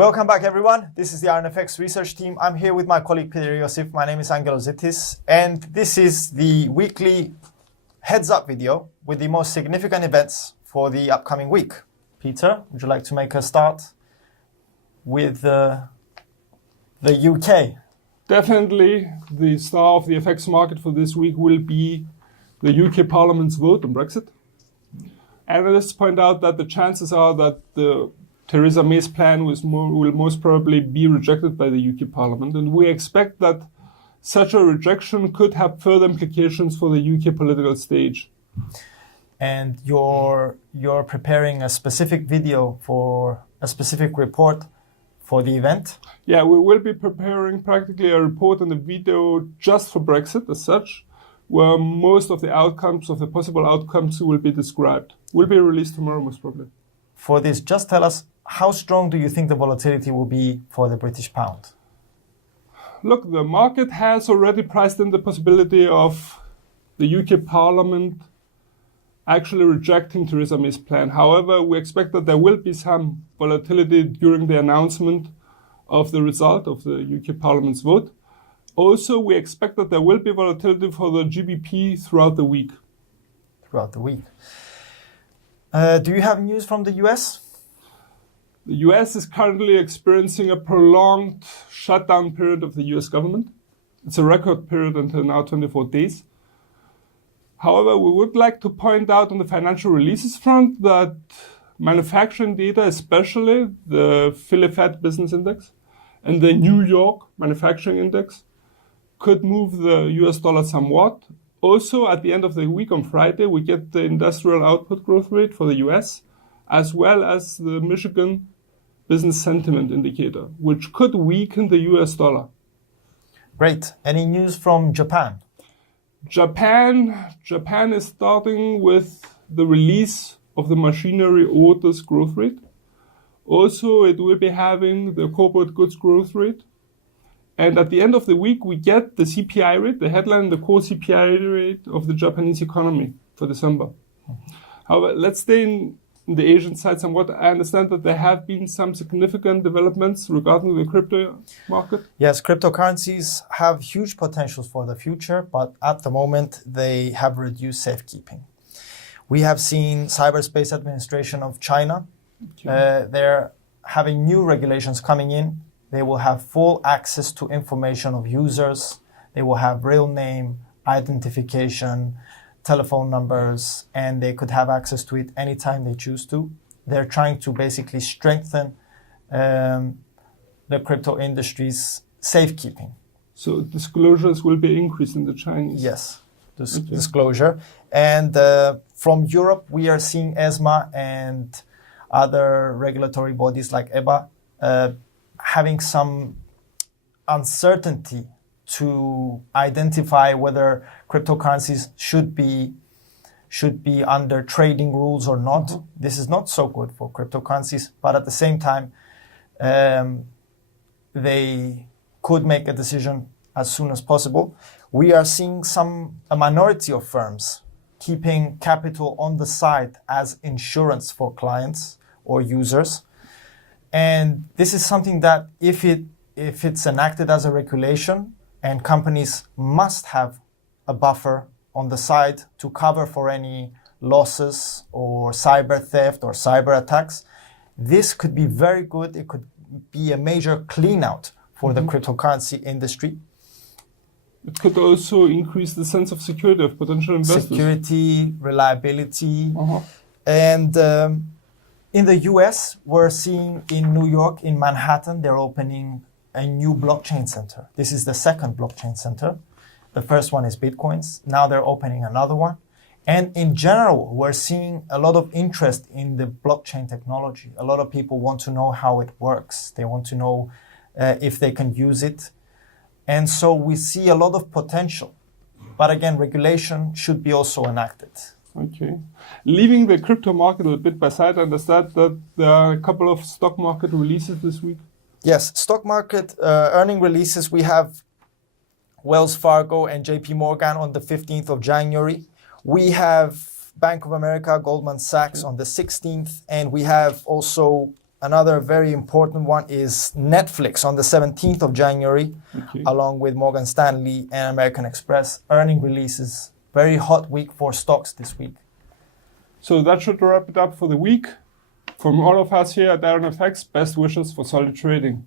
Welcome back, everyone. This is the IronFX research team. I'm here with my colleague Peter Iosif. My name is Angelo Zitis, and this is the weekly heads-up video with the most significant events for the upcoming week. Peter, would you like to make a start with the UK? Definitely, the star of the FX market for this week will be the UK Parliament's vote on Brexit. Analysts point out that the chances are that the Theresa May's plan will most probably be rejected by the UK Parliament, and we expect that such a rejection could have further implications for the UK political stage. And you're preparing a specific video for a specific report for the event? Yeah, we will be preparing practically a report and a video just for Brexit as such, where most of the outcomes, of the possible outcomes, will be described. Will be released tomorrow, most probably. For this, just tell us, how strong do you think the volatility will be for the British pound? Look, the market has already priced in the possibility of the UK Parliament actually rejecting Theresa May's plan. However, we expect that there will be some volatility during the announcement of the result of the UK Parliament's vote. Also, we expect that there will be volatility for the GBP throughout the week. Throughout the week. Do you have news from the US? The US is currently experiencing a prolonged shutdown period of the US government. It's a record period until now, 24 days. However, we would like to point out on the financial releases front that manufacturing data, especially the Philly Fed Business Index and the New York Manufacturing Index, could move the US dollar somewhat. Also, at the end of the week on Friday, we get the industrial output growth rate for the US, as well as the Michigan Business Sentiment Indicator, which could weaken the US dollar. Great. Any news from Japan? Japan is starting with the release of the machinery orders growth rate. Also, it will be having the corporate goods growth rate. And at the end of the week, we get the CPI rate, the headline, the core CPI rate of the Japanese economy for December. However, let's stay in the Asian side somewhat. I understand that there have been some significant developments regarding the crypto market. Yes, cryptocurrencies have huge potentials for the future, but at the moment they have reduced safekeeping. We have seen Cyberspace Administration of China. They're having new regulations coming in. They will have full access to information of users. They will have real name, identification, telephone numbers, and they could have access to it anytime they choose to. They're trying to basically strengthen the crypto industry's safekeeping. So disclosures will be increased in the Chinese? Yes, disclosure. And from Europe, we are seeing ESMA and other regulatory bodies like EBA having some uncertainty to identify whether cryptocurrencies should be under trading rules or not. Mm-hmm. This is not so good for cryptocurrencies, but at the same time, they could make a decision as soon as possible. We are seeing a minority of firms keeping capital on the side as insurance for clients or users. And this is something that if it's enacted as a regulation, and companies must have a buffer on the side to cover for any losses or cyber theft or cyber attacks, this could be very good. It could be a major clean out for the cryptocurrency industry. It could also increase the sense of security of potential investors. Security, reliability. And in the US, we're seeing in New York, in Manhattan, they're opening a new blockchain center. This is the second blockchain center. The first one is Bitcoins. Now they're opening another one. And in general, we're seeing a lot of interest in the blockchain technology. A lot of people want to know how it works. They want to know if they can use it. And so we see a lot of potential. But again, regulation should be also enacted. Okay. Leaving the crypto market a bit by side, I understand that there are a couple of stock market releases this week. Yes, stock market earning releases. We have Wells Fargo and JP Morgan on the 15th of January. We have Bank of America, Goldman Sachs on the 16th. And we have also another very important one is Netflix on the 17th of January, Okay. along with Morgan Stanley and American Express. Earning releases. Very hot week for stocks this week. So that should wrap it up for the week. From all of us here at IronFX, best wishes for solid trading.